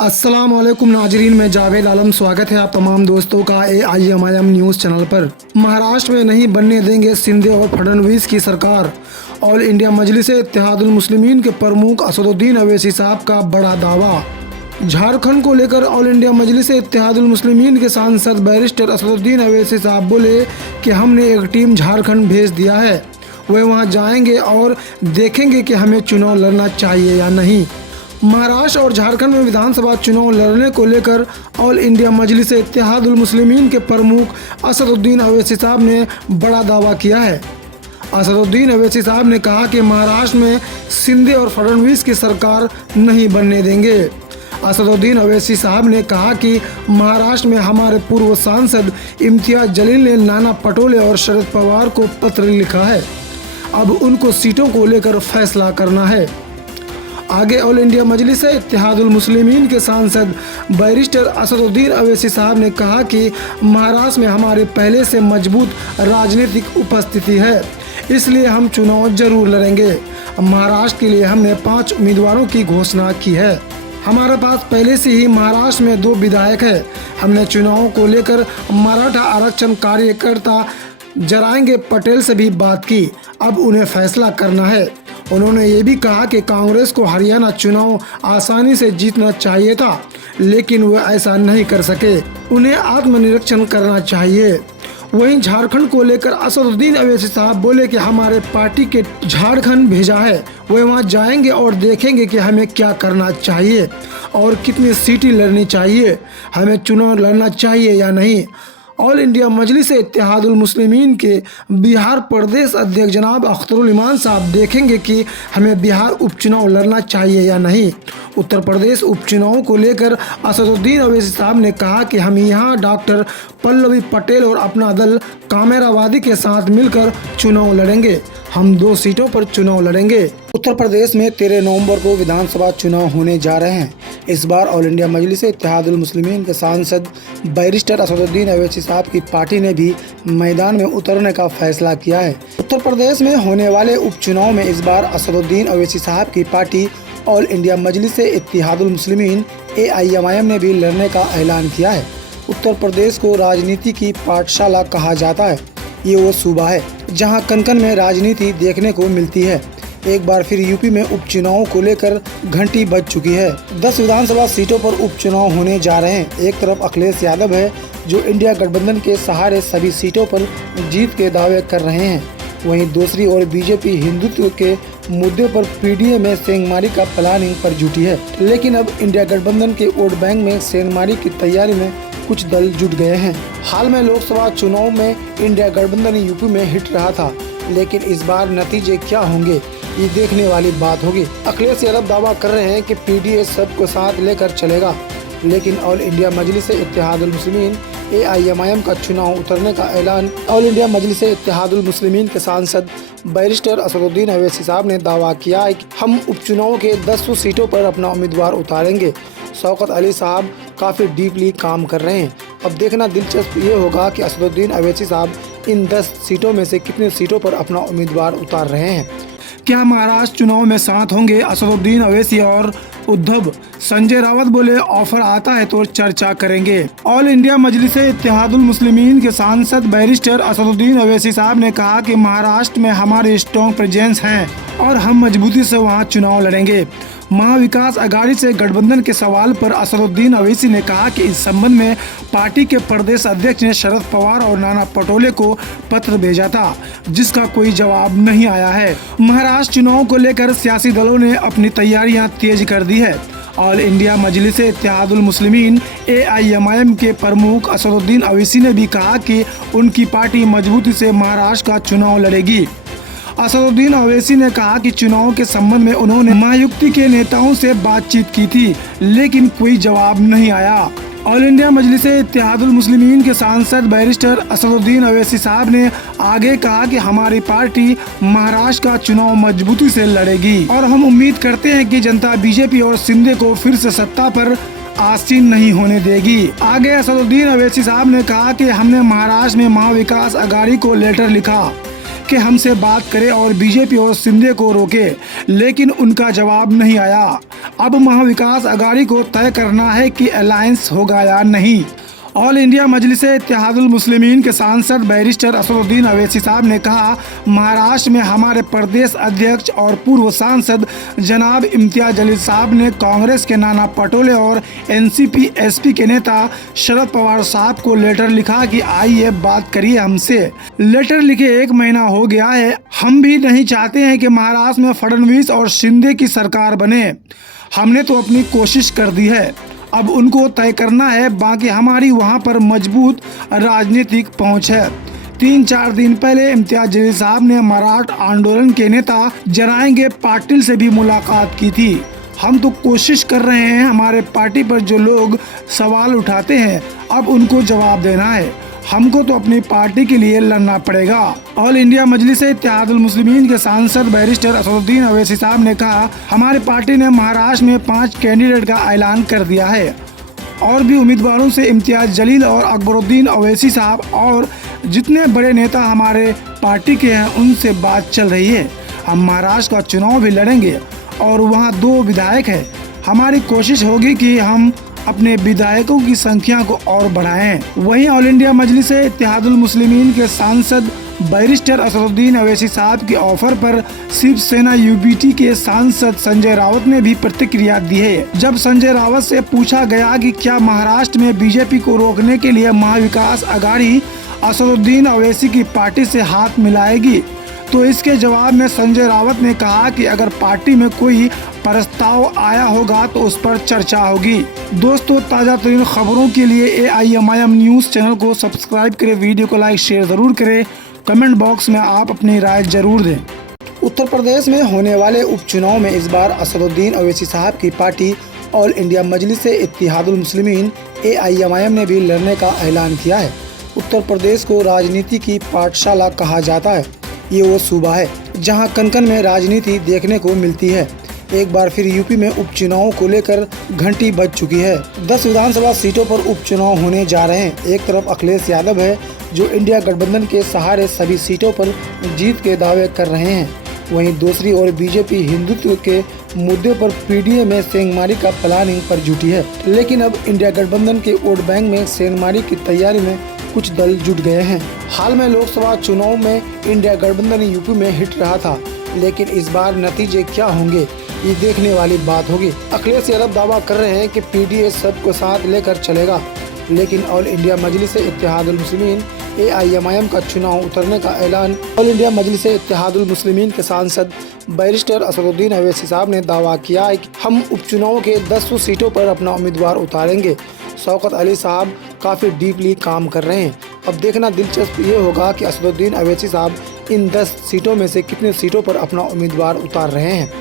अस्सलाम वालेकुम नाजरीन, मैं जावेद आलम स्वागत है आप तमाम दोस्तों का AIMIM न्यूज़ चैनल पर। महाराष्ट्र में नहीं बनने देंगे शिंदे और फडणवीस की सरकार। ऑल इंडिया मजलिस इत्तेहादुल मुस्लिमीन के प्रमुख असदुद्दीन अवैसी साहब का बड़ा दावा। झारखंड को लेकर ऑल इंडिया मजलिस इत्तेहादुल मुस्लिमीन के सांसद बैरिस्टर असदुद्दीन अवैसी साहब बोले कि हमने एक टीम झारखंड भेज दिया है, वे वहां जाएंगे और देखेंगे कि हमें चुनाव लड़ना चाहिए या नहीं। महाराष्ट्र और झारखंड में विधानसभा चुनाव लड़ने को लेकर ऑल इंडिया मजलिस इत्तेहादुल मुस्लिमीन के प्रमुख असदुद्दीन अवैसी साहब ने बड़ा दावा किया है। असदुद्दीन अवैसी साहब ने कहा कि महाराष्ट्र में शिंदे और फडणवीस की सरकार नहीं बनने देंगे। असदुद्दीन अवैसी साहब ने कहा कि महाराष्ट्र में हमारे पूर्व सांसद इम्तियाज जलील ने नाना पटोले और शरद पवार को पत्र लिखा है, अब उनको सीटों को लेकर फैसला करना है। आगे ऑल इंडिया मजलिस इत्तेहादुल मुस्लिमीन के सांसद बैरिस्टर असदुद्दीन अवैसी साहब ने कहा कि महाराष्ट्र में हमारे पहले से मजबूत राजनीतिक उपस्थिति है, इसलिए हम चुनाव जरूर लड़ेंगे। महाराष्ट्र के लिए हमने 5 उम्मीदवारों की घोषणा की है। हमारे पास पहले से ही महाराष्ट्र में 2 विधायक हैं। हमने चुनावों को लेकर मराठा आरक्षण कार्यकर्ता जराएंगे पटेल से भी बात की, अब उन्हें फैसला करना है। उन्होंने ये भी कहा कि कांग्रेस को हरियाणा चुनाव आसानी से जीतना चाहिए था, लेकिन वो ऐसा नहीं कर सके, उन्हें आत्मनिरीक्षण करना चाहिए। वहीं झारखंड को लेकर असदुद्दीन अवैसी साहब बोले कि हमारे पार्टी के झारखंड भेजा है, वे वहां जाएंगे और देखेंगे कि हमें क्या करना चाहिए और कितनी सीटें लड़नी चाहिए, हमें चुनाव लड़ना चाहिए या नहीं। ऑल इंडिया मजलिस इत्तेहादुल मुस्लिमीन के बिहार प्रदेश अध्यक्ष जनाब अख्तरुल इमान साहब देखेंगे कि हमें बिहार उपचुनाव लड़ना चाहिए या नहीं। उत्तर प्रदेश उपचुनाव को लेकर असदुद्दीन अवैसी साहब ने कहा कि हम यहाँ डॉक्टर पल्लवी पटेल और अपना दल कामेरावादी के साथ मिलकर चुनाव लड़ेंगे। हम 2 सीटों पर चुनाव लड़ेंगे। उत्तर प्रदेश में 13 नवंबर को विधानसभा चुनाव होने जा रहे हैं। इस बार ऑल इंडिया मजलिस इत्तेहादुल मुस्लिमीन के सांसद बैरिस्टर असदुद्दीन अवैसी साहब की पार्टी ने भी मैदान में उतरने का फैसला किया है। उत्तर प्रदेश में होने वाले उपचुनाव में इस बार असदुद्दीन अवैसी साहब की पार्टी ऑल इंडिया मजलिस इत्तेहादुल मुस्लिमीन AIMIM ने भी लड़ने का ऐलान किया है। उत्तर प्रदेश को राजनीति की पाठशाला कहा जाता है। ये वो सूबा है जहां कन-कन में राजनीति देखने को मिलती है। एक बार फिर यूपी में उपचुनाव को लेकर घंटी बज चुकी है। 10 विधानसभा सीटों पर उपचुनाव होने जा रहे हैं। एक तरफ अखिलेश यादव है जो इंडिया गठबंधन के सहारे सभी सीटों पर जीत के दावे कर रहे हैं, वहीं दूसरी ओर बीजेपी हिंदुत्व के मुद्दे पर PDA में सेंधमारी का प्लानिंग पर जुटी है। लेकिन अब इंडिया गठबंधन के वोट बैंक में सेंधमारी की तैयारी में कुछ दल जुट गए हैं। हाल में लोकसभा चुनाव में इंडिया गठबंधन यूपी में हिट रहा था, लेकिन इस बार नतीजे क्या होंगे ये देखने वाली बात होगी। अखिलेश यादव दावा कर रहे हैं कि PDA सबको साथ लेकर चलेगा, लेकिन ऑल इंडिया मजलिस इत्तेहादुल मुस्लिमीन AIMIM का चुनाव उतरने का ऐलान ऑल इंडिया मजलिस इत्तेहादुल मुस्लिमीन के सांसद बैरिस्टर असदुद्दीन अवैसी साहब ने दावा किया है कि हम उपचुनाव के 10 सीटों पर अपना उम्मीदवार उतारेंगे। शौकत अली साहब काफ़ी डीपली काम कर रहे हैं। अब देखना दिलचस्प ये होगा कि असदुद्दीन अवैसी साहब इन 10 सीटों में से कितने सीटों पर अपना उम्मीदवार उतार रहे हैं। क्या महाराष्ट्र चुनाव में साथ होंगे असदुद्दीन अवैसी और उद्धव? संजय रावत बोले ऑफर आता है तो चर्चा करेंगे। ऑल इंडिया मजलिस इत्तेहादुल मुस्लिमीन के सांसद बैरिस्टर असदुद्दीन अवैसी साहब ने कहा कि महाराष्ट्र में हमारे स्ट्रॉन्ग प्रेजेंस हैं और हम मजबूती से वहां चुनाव लड़ेंगे। महाविकास अघाड़ी से गठबंधन के सवाल पर असदुद्दीन अवैसी ने कहा कि इस संबंध में पार्टी के प्रदेश अध्यक्ष ने शरद पवार और नाना पटोले को पत्र भेजा था, जिसका कोई जवाब नहीं आया है। महाराष्ट्र चुनाव को लेकर सियासी दलों ने अपनी तैयारियां तेज कर दी है। ऑल इंडिया मजलिस इत्तेहादुल मुस्लिमीन AIMIM के प्रमुख असदुद्दीन अवैसी ने भी कहा कि उनकी पार्टी मजबूती से महाराष्ट्र का चुनाव लड़ेगी। असदुद्दीन अवैसी ने कहा कि चुनाव के संबंध में उन्होंने महायुति के नेताओं से बातचीत की थी, लेकिन कोई जवाब नहीं आया। ऑल इंडिया मजलिस इत्तेहादुल मुस्लिमीन के सांसद बैरिस्टर असदुद्दीन अवैसी साहब ने आगे कहा कि हमारी पार्टी महाराष्ट्र का चुनाव मजबूती से लड़ेगी और हम उम्मीद करते हैं कि जनता बीजेपी और शिंदे को फिर से सत्ता पर आसीन नहीं होने देगी। आगे असदुद्दीन अवैसी साहब ने कहा कि हमने महाराष्ट्र में महाविकास अघाड़ी को लेटर लिखा कि हमसे बात करे और बीजेपी और शिंदे को रोके, लेकिन उनका जवाब नहीं आया। अब महाविकास अघाड़ी को तय करना है कि अलायंस होगा या नहीं। ऑल इंडिया मजलिस इत्तेहादुल मुस्लिमीन के सांसद बैरिस्टर असदुद्दीन अवैसी साहब ने कहा, महाराष्ट्र में हमारे प्रदेश अध्यक्ष और पूर्व सांसद जनाब इम्तियाज जलील साहब ने कांग्रेस के नाना पटोले और एनसीपी एसपी के नेता शरद पवार साहब को लेटर लिखा कि आइए बात करिए हमसे। लेटर लिखे 1 महीना हो गया है। हम भी नहीं चाहते हैं कि महाराष्ट्र में फडणवीस और शिंदे की सरकार बने। हमने तो अपनी कोशिश कर दी है, अब उनको तय करना है। बाकी हमारी वहां पर मजबूत राजनीतिक पहुंच है। 3-4 दिन पहले इम्तियाज जलील साहब ने मराठा आंदोलन के नेता जराएंगे पाटिल से भी मुलाकात की थी। हम तो कोशिश कर रहे हैं, हमारे पार्टी पर जो लोग सवाल उठाते हैं अब उनको जवाब देना है। हमको तो अपनी पार्टी के लिए लड़ना पड़ेगा। ऑल इंडिया मजलिस इत्तेहादुल मुस्लिमीन के सांसद बैरिस्टर असदुद्दीन अवैसी साहब ने कहा, हमारी पार्टी ने महाराष्ट्र में 5 कैंडिडेट का ऐलान कर दिया है और भी उम्मीदवारों से इम्तियाज जलील और अकबरुद्दीन अवैसी साहब और जितने बड़े नेता हमारे पार्टी के हैं उनसे बात चल रही है। हम महाराष्ट्र का चुनाव भी लड़ेंगे और वहाँ 2 विधायक है। हमारी कोशिश होगी कि हम अपने विधायकों की संख्या को और बढ़ाएं। वहीं ऑल इंडिया मजलिस इत्तेहादुल मुस्लिमीन के सांसद बैरिस्टर असदुद्दीन अवैसी साहब के ऑफर पर शिवसेना यूबीटी के सांसद संजय रावत ने भी प्रतिक्रिया दी है। जब संजय रावत से पूछा गया कि क्या महाराष्ट्र में बीजेपी को रोकने के लिए महाविकास अघाड़ी असदुद्दीन अवैसी की पार्टी से हाथ मिलाएगी, तो इसके जवाब में संजय रावत ने कहा कि अगर पार्टी में कोई प्रस्ताव आया होगा तो उस पर चर्चा होगी। दोस्तों, ताज़ा तरीन खबरों के लिए AIMIM न्यूज़ चैनल को सब्सक्राइब करें, वीडियो को लाइक शेयर ज़रूर करें, कमेंट बॉक्स में आप अपनी राय जरूर दें। उत्तर प्रदेश में होने वाले उपचुनाव में इस बार असदुद्दीन अवैसी साहब की पार्टी ऑल इंडिया मजलिस इत्तेहादुल मुस्लिमीन AIMIM ने भी लड़ने का ऐलान किया है। उत्तर प्रदेश को राजनीति की पाठशाला कहा जाता है। ये वो सूबा है जहां कन-कन में राजनीति देखने को मिलती है। एक बार फिर यूपी में उपचुनाव को लेकर घंटी बज चुकी है। 10 विधानसभा सीटों पर उपचुनाव होने जा रहे हैं। एक तरफ अखिलेश यादव है जो इंडिया गठबंधन के सहारे सभी सीटों पर जीत के दावे कर रहे हैं। वहीं दूसरी ओर बीजेपी हिंदुत्व के मुद्दे पर पीडीए में सेंधमारी का प्लानिंग पर जुटी है। लेकिन अब इंडिया गठबंधन के वोट बैंक में सेंधमारी की तैयारी में कुछ दल जुट गए हैं। हाल में लोकसभा चुनाव में इंडिया गठबंधन यूपी में हिट रहा था, लेकिन इस बार नतीजे क्या होंगे ये देखने वाली बात होगी। अखिलेश यादव दावा कर रहे हैं कि पीडीए सबको साथ लेकर चलेगा, लेकिन ऑल इंडिया मजलिस इत्तेहादुल मुस्लिमीन AIMIM का चुनाव उतरने का ऐलान ऑल इंडिया मजलिस इत्तेहादुल मुस्लिमीन के सांसद बैरिस्टर असदुद्दीन अवैसी साहब ने दावा किया है कि हम उपचुनाव के 10 सीटों पर अपना उम्मीदवार उतारेंगे। शौकत अली साहब काफ़ी डीपली काम कर रहे हैं। अब देखना दिलचस्प ये होगा कि असदुद्दीन अवैसी साहब इन 10 सीटों में से कितने सीटों पर अपना उम्मीदवार उतार रहे हैं।